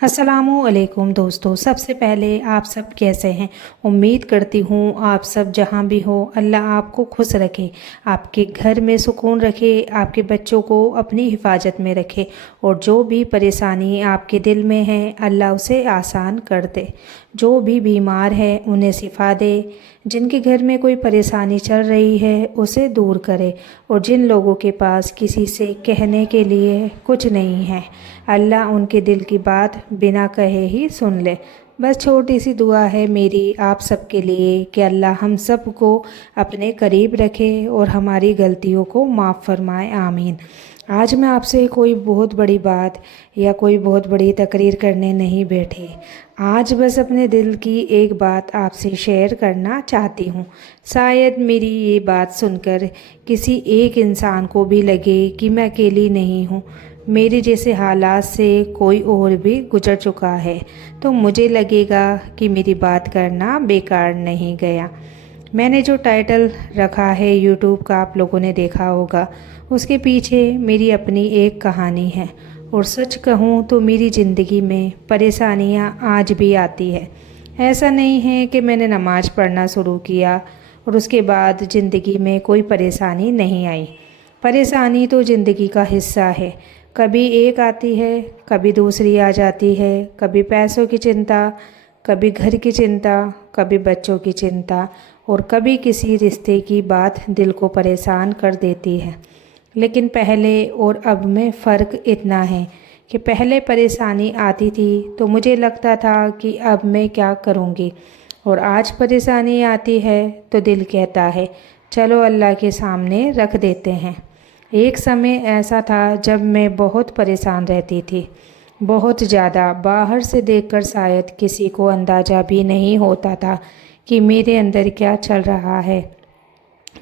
अस्सलामुअलैकुम दोस्तों। सबसे पहले आप सब कैसे हैं? उम्मीद करती हूँ आप सब जहाँ भी हो अल्लाह आपको खुश रखे, आपके घर में सुकून रखे, आपके बच्चों को अपनी हिफाजत में रखे और जो भी परेशानी आपके दिल में है अल्लाह उसे आसान कर दे। जो भी बीमार है उन्हें शिफा दे, जिनके घर में कोई परेशानी चल रही है उसे दूर करे और जिन लोगों के पास किसी से कहने के लिए कुछ नहीं है अल्लाह उनके दिल की बात बिना कहे ही सुन ले। बस छोटी सी दुआ है मेरी आप सबके लिए कि अल्लाह हम सबको अपने करीब रखे और हमारी गलतियों को माफ़ फरमाए, आमीन। आज मैं आपसे कोई बहुत बड़ी बात या कोई बहुत बड़ी तकरीर करने नहीं बैठी। आज बस अपने दिल की एक बात आपसे शेयर करना चाहती हूँ। शायद मेरी ये बात सुनकर किसी एक इंसान को भी लगे कि मैं अकेली नहीं हूँ, मेरे जैसे हालात से कोई और भी गुजर चुका है, तो मुझे लगेगा कि मेरी बात करना बेकार नहीं गया। मैंने जो टाइटल रखा है यूट्यूब का, आप लोगों ने देखा होगा, उसके पीछे मेरी अपनी एक कहानी है। और सच कहूँ तो मेरी ज़िंदगी में परेशानियाँ आज भी आती है। ऐसा नहीं है कि मैंने नमाज़ पढ़ना शुरू किया और उसके बाद ज़िंदगी में कोई परेशानी नहीं आई। परेशानी तो ज़िंदगी का हिस्सा है। कभी एक आती है, कभी दूसरी आ जाती है। कभी पैसों की चिंता, कभी घर की चिंता, कभी बच्चों की चिंता और कभी किसी रिश्ते की बात दिल को परेशान कर देती है। लेकिन पहले और अब में फ़र्क इतना है कि पहले परेशानी आती थी तो मुझे लगता था कि अब मैं क्या करूँगी, और आज परेशानी आती है तो दिल कहता है चलो अल्लाह के सामने रख देते हैं। एक समय ऐसा था जब मैं बहुत परेशान रहती थी, बहुत ज़्यादा। बाहर से देखकर शायद किसी को अंदाज़ा भी नहीं होता था कि मेरे अंदर क्या चल रहा है।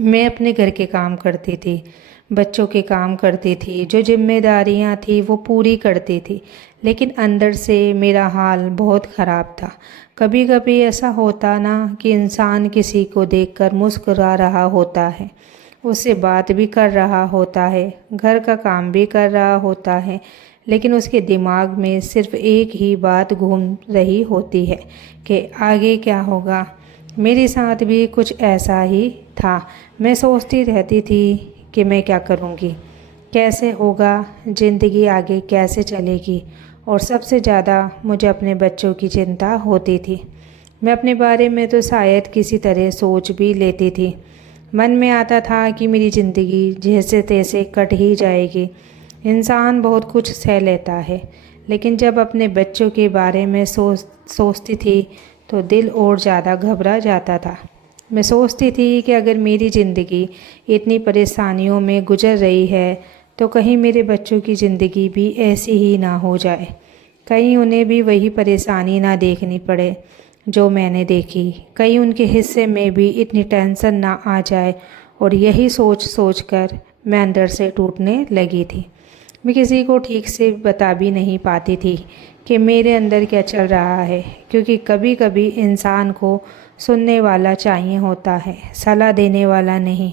मैं अपने घर के काम करती थी, बच्चों के काम करती थी, जो जिम्मेदारियां थी वो पूरी करती थी, लेकिन अंदर से मेरा हाल बहुत ख़राब था। कभी कभी ऐसा होता ना कि इंसान किसी को देखकर मुस्कुरा रहा होता है, उससे बात भी कर रहा होता है, घर का काम भी कर रहा होता है, लेकिन उसके दिमाग में सिर्फ एक ही बात घूम रही होती है कि आगे क्या होगा। मेरे साथ भी कुछ ऐसा ही था। मैं सोचती रहती थी कि मैं क्या करूँगी, कैसे होगा, ज़िंदगी आगे कैसे चलेगी, और सबसे ज़्यादा मुझे अपने बच्चों की चिंता होती थी। मैं अपने बारे में तो शायद किसी तरह सोच भी लेती थी। मन में आता था कि मेरी ज़िंदगी जैसे तैसे कट ही जाएगी। इंसान बहुत कुछ सह लेता है, लेकिन जब अपने बच्चों के बारे में सोचती थी तो दिल और ज़्यादा घबरा जाता था। मैं सोचती थी कि अगर मेरी ज़िंदगी इतनी परेशानियों में गुजर रही है तो कहीं मेरे बच्चों की ज़िंदगी भी ऐसी ही ना हो जाए, कहीं उन्हें भी वही परेशानी ना देखनी पड़े जो मैंने देखी, कहीं उनके हिस्से में भी इतनी टेंशन ना आ जाए। और यही सोच सोच कर मैं अंदर से टूटने लगी थी। मैं किसी को ठीक से बता भी नहीं पाती थी कि मेरे अंदर क्या चल रहा है, क्योंकि कभी कभी इंसान को सुनने वाला चाहिए होता है, सलाह देने वाला नहीं।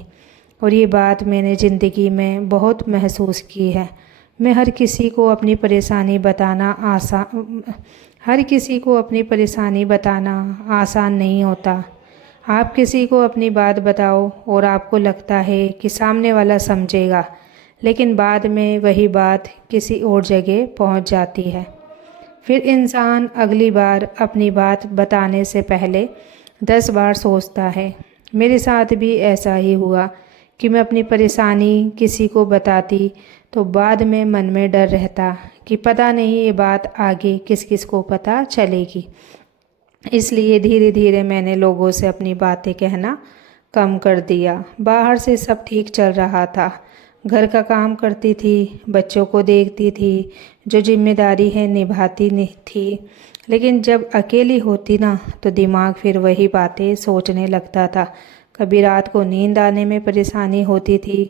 और ये बात मैंने ज़िंदगी में बहुत महसूस की है। मैं हर किसी को अपनी परेशानी बताना आसान नहीं होता। आप किसी को अपनी बात बताओ और आपको लगता है कि सामने वाला समझेगा, लेकिन बाद में वही बात किसी और जगह पहुंच जाती है। फिर इंसान अगली बार अपनी बात बताने से पहले 10 बार सोचता है। मेरे साथ भी ऐसा ही हुआ कि मैं अपनी परेशानी किसी को बताती तो बाद में मन में डर रहता कि पता नहीं ये बात आगे किस किस को पता चलेगी। इसलिए धीरे धीरे मैंने लोगों से अपनी बातें कहना कम कर दिया। बाहर से सब ठीक चल रहा था, घर का काम करती थी, बच्चों को देखती थी, जो जिम्मेदारी है निभाती नहीं थी, लेकिन जब अकेली होती ना तो दिमाग फिर वही बातें सोचने लगता था। कभी रात को नींद आने में परेशानी होती थी,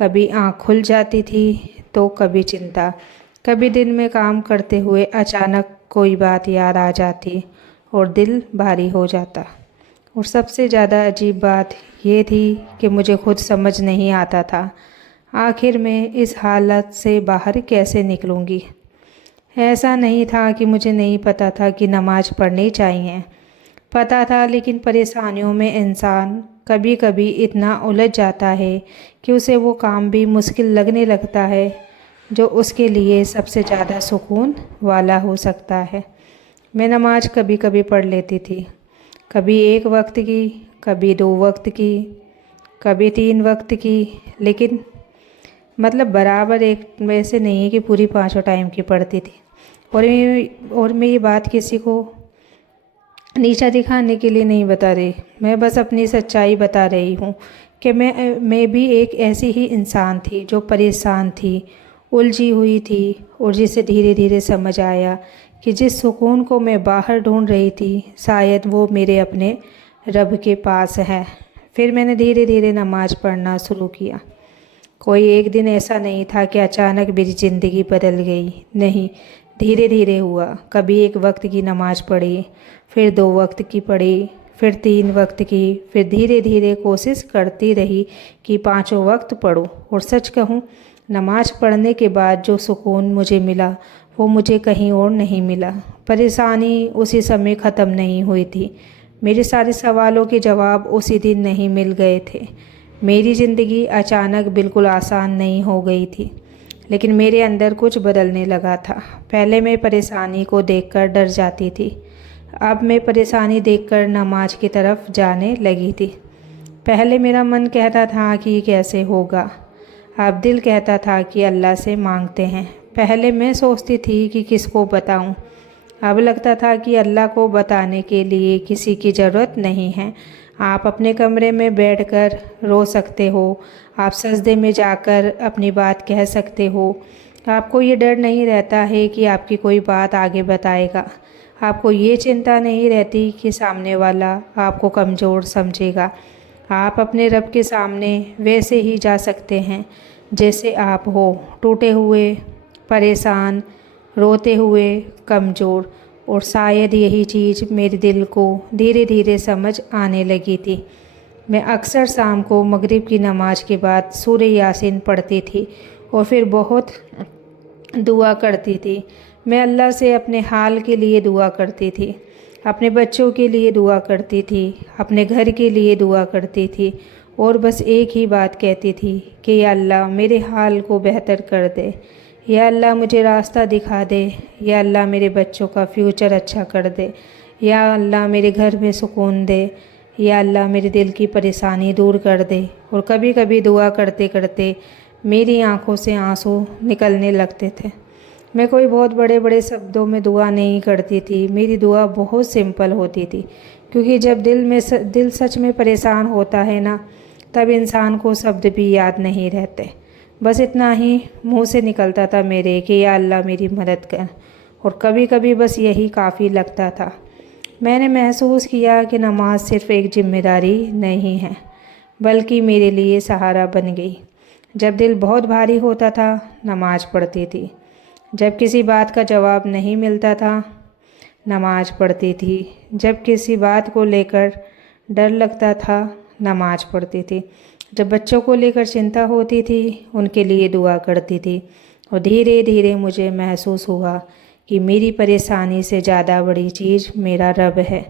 कभी आँख खुल जाती थी तो कभी चिंता, कभी दिन में काम करते हुए अचानक कोई बात याद आ जाती और दिल भारी हो जाता। और सबसे ज़्यादा अजीब बात ये थी कि मुझे खुद समझ नहीं आता था आखिर मैं इस हालत से बाहर कैसे निकलूँगी। ऐसा नहीं था कि मुझे नहीं पता था कि नमाज पढ़नी चाहिए, पता था, लेकिन परेशानियों में इंसान कभी कभी इतना उलझ जाता है कि उसे वो काम भी मुश्किल लगने लगता है जो उसके लिए सबसे ज़्यादा सुकून वाला हो सकता है। मैं नमाज कभी कभी पढ़ लेती थी, कभी एक वक्त की, कभी दो वक्त की, कभी तीन वक्त की, लेकिन मतलब बराबर एक वैसे नहीं है कि पूरी पाँचों टाइम की पढ़ती थी। और मैं ये बात किसी को नीचा दिखाने के लिए नहीं बता रही, मैं बस अपनी सच्चाई बता रही हूँ कि मैं भी एक ऐसी ही इंसान थी जो परेशान थी, उलझी हुई थी, और जिसे धीरे धीरे समझ आया कि जिस सुकून को मैं बाहर ढूंढ रही थी शायद वो मेरे अपने रब के पास है। फिर मैंने धीरे धीरे नमाज़ पढ़ना शुरू किया। कोई एक दिन ऐसा नहीं था कि अचानक मेरी ज़िंदगी बदल गई, नहीं, धीरे धीरे हुआ। कभी एक वक्त की नमाज़ पढ़ी, फिर दो वक्त की पढ़ी, फिर तीन वक्त की, फिर धीरे धीरे कोशिश करती रही कि पांचों वक्त पढूं। और सच कहूँ, नमाज़ पढ़ने के बाद जो सुकून मुझे मिला वो मुझे कहीं और नहीं मिला। परेशानी उसी समय ख़त्म नहीं हुई थी, मेरे सारे सवालों के जवाब उसी दिन नहीं मिल गए थे। मेरी ज़िंदगी अचानक बिल्कुल आसान नहीं हो गई थी, लेकिन मेरे अंदर कुछ बदलने लगा था। पहले मैं परेशानी को देखकर डर जाती थी, अब मैं परेशानी देखकर नमाज की तरफ जाने लगी थी। पहले मेरा मन कहता था कि कैसे होगा, अब दिल कहता था कि अल्लाह से मांगते हैं। पहले मैं सोचती थी कि किसको बताऊं, अब लगता था कि अल्लाह को बताने के लिए किसी की ज़रूरत नहीं है। आप अपने कमरे में बैठकर रो सकते हो, आप सजदे में जाकर अपनी बात कह सकते हो। आपको ये डर नहीं रहता है कि आपकी कोई बात आगे बताएगा, आपको ये चिंता नहीं रहती कि सामने वाला आपको कमज़ोर समझेगा। आप अपने रब के सामने वैसे ही जा सकते हैं जैसे आप हो, टूटे हुए, परेशान, रोते हुए, कमज़ोर। और शायद यही चीज़ मेरे दिल को धीरे धीरे समझ आने लगी थी। मैं अक्सर शाम को मगरिब की नमाज के बाद सूरह यासीन पढ़ती थी और फिर बहुत दुआ करती थी। मैं अल्लाह से अपने हाल के लिए दुआ करती थी, अपने बच्चों के लिए दुआ करती थी, अपने घर के लिए दुआ करती थी, और बस एक ही बात कहती थी कि या अल्लाह मेरे हाल को बेहतर कर दे, या अल्लाह मुझे रास्ता दिखा दे, या अल्लाह मेरे बच्चों का फ्यूचर अच्छा कर दे, या अल्लाह मेरे घर में सुकून दे, या अल्लाह मेरे दिल की परेशानी दूर कर दे। और कभी कभी दुआ करते करते मेरी आंखों से आंसू निकलने लगते थे। मैं कोई बहुत बड़े बड़े शब्दों में दुआ नहीं करती थी, मेरी दुआ बहुत सिंपल होती थी, क्योंकि जब दिल सच में परेशान होता है ना, तब इंसान को शब्द भी याद नहीं रहते। बस इतना ही मुंह से निकलता था मेरे कि या अल्लाह मेरी मदद कर, और कभी कभी बस यही काफ़ी लगता था। मैंने महसूस किया कि नमाज सिर्फ़ एक जिम्मेदारी नहीं है, बल्कि मेरे लिए सहारा बन गई। जब दिल बहुत भारी होता था, नमाज पढ़ती थी। जब किसी बात का जवाब नहीं मिलता था, नमाज पढ़ती थी। जब किसी बात को लेकर डर लगता था, नमाज पढ़ती थी। जब बच्चों को लेकर चिंता होती थी, उनके लिए दुआ करती थी। और धीरे धीरे मुझे महसूस हुआ कि मेरी परेशानी से ज़्यादा बड़ी चीज़ मेरा रब है।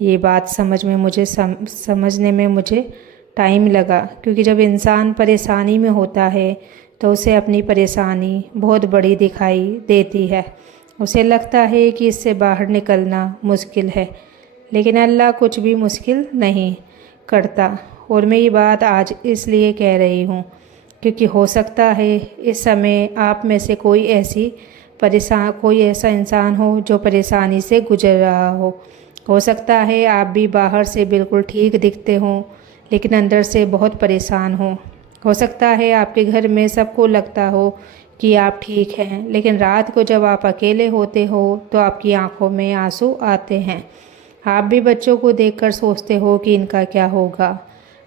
ये बात समझने में मुझे टाइम लगा, क्योंकि जब इंसान परेशानी में होता है तो उसे अपनी परेशानी बहुत बड़ी दिखाई देती है। उसे लगता है कि इससे बाहर निकलना मुश्किल है, लेकिन अल्लाह कुछ भी मुश्किल नहीं करता। और मैं ये बात आज इसलिए कह रही हूँ क्योंकि हो सकता है इस समय आप में से कोई ऐसा इंसान हो जो परेशानी से गुजर रहा हो सकता है आप भी बाहर से बिल्कुल ठीक दिखते हों, लेकिन अंदर से बहुत परेशान हो सकता है आपके घर में सबको लगता हो कि आप ठीक हैं, लेकिन रात को जब आप अकेले होते हो तो आपकी आंखों में आंसू आते हैं। आप भी बच्चों को देखकर सोचते हो कि इनका क्या होगा।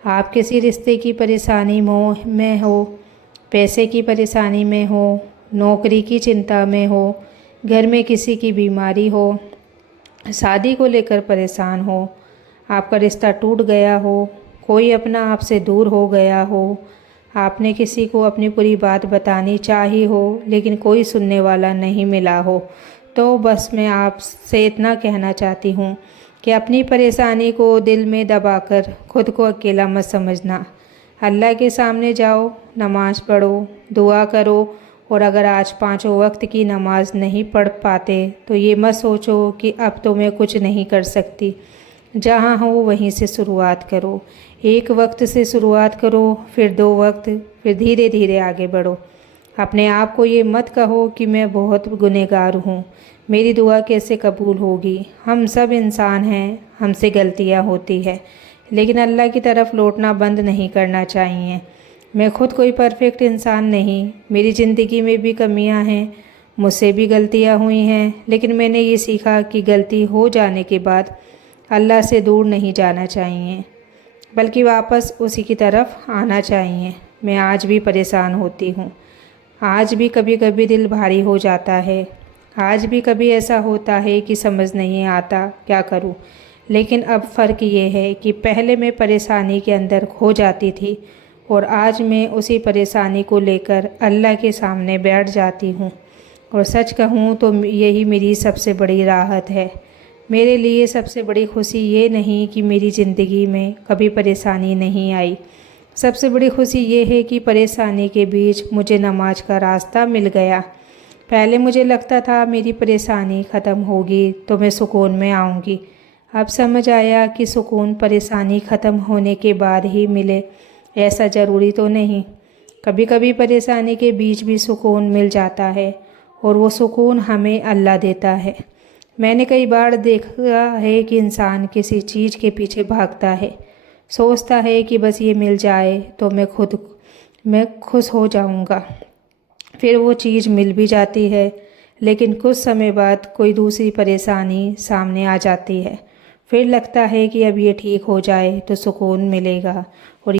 आप किसी रिश्ते की परेशानी में हो, पैसे की परेशानी में हो, नौकरी की चिंता में हो, घर में किसी की बीमारी हो, शादी को लेकर परेशान हो, आपका रिश्ता टूट गया हो, कोई अपना आपसे दूर हो गया हो, आपने किसी को अपनी पूरी बात बतानी चाही हो लेकिन कोई सुनने वाला नहीं मिला हो, तो बस मैं आपसे इतना कहना चाहती हूँ कि अपनी परेशानी को दिल में दबाकर खुद को अकेला मत समझना। अल्लाह के सामने जाओ, नमाज़ पढ़ो, दुआ करो, और अगर आज 5 वक्त की नमाज नहीं पढ़ पाते तो ये मत सोचो कि अब तो मैं कुछ नहीं कर सकती। जहाँ हो वहीं से शुरुआत करो। 1 वक्त से शुरुआत करो, फिर 2 वक्त, फिर धीरे धीरे आगे बढ़ो। अपने आप को ये मत कहो कि मैं बहुत गुनहगार हूँ, मेरी दुआ कैसे कबूल होगी। हम सब इंसान हैं, हमसे गलतियाँ होती है, लेकिन अल्लाह की तरफ लौटना बंद नहीं करना चाहिए। मैं खुद कोई परफेक्ट इंसान नहीं, मेरी ज़िंदगी में भी कमियां हैं, मुझसे भी गलतियां हुई हैं, लेकिन मैंने ये सीखा कि गलती हो जाने के बाद अल्लाह से दूर नहीं जाना चाहिए, बल्कि वापस उसी की तरफ आना चाहिए। मैं आज भी परेशान होती हूँ, आज भी कभी कभी दिल भारी हो जाता है, आज भी कभी ऐसा होता है कि समझ नहीं आता क्या करूँ। लेकिन अब फ़र्क ये है कि पहले मैं परेशानी के अंदर खो जाती थी और आज मैं उसी परेशानी को लेकर अल्लाह के सामने बैठ जाती हूँ। और सच कहूँ तो यही मेरी सबसे बड़ी राहत है। मेरे लिए सबसे बड़ी खुशी ये नहीं कि मेरी ज़िंदगी में कभी परेशानी नहीं आई, सबसे बड़ी खुशी ये है कि परेशानी के बीच मुझे नमाज का रास्ता मिल गया। पहले मुझे लगता था मेरी परेशानी ख़त्म होगी तो मैं सुकून में आऊँगी। अब समझ आया कि सुकून परेशानी ख़त्म होने के बाद ही मिले, ऐसा ज़रूरी तो नहीं। कभी कभी परेशानी के बीच भी सुकून मिल जाता है और वो सुकून हमें अल्लाह देता है। मैंने कई बार देखा है कि इंसान किसी चीज़ के पीछे भागता है, सोचता है कि बस ये मिल जाए तो मैं खुश हो जाऊंगा। फिर वो चीज़ मिल भी जाती है, लेकिन कुछ समय बाद कोई दूसरी परेशानी सामने आ जाती है। फिर लगता है कि अब ये ठीक हो जाए तो सुकून मिलेगा। और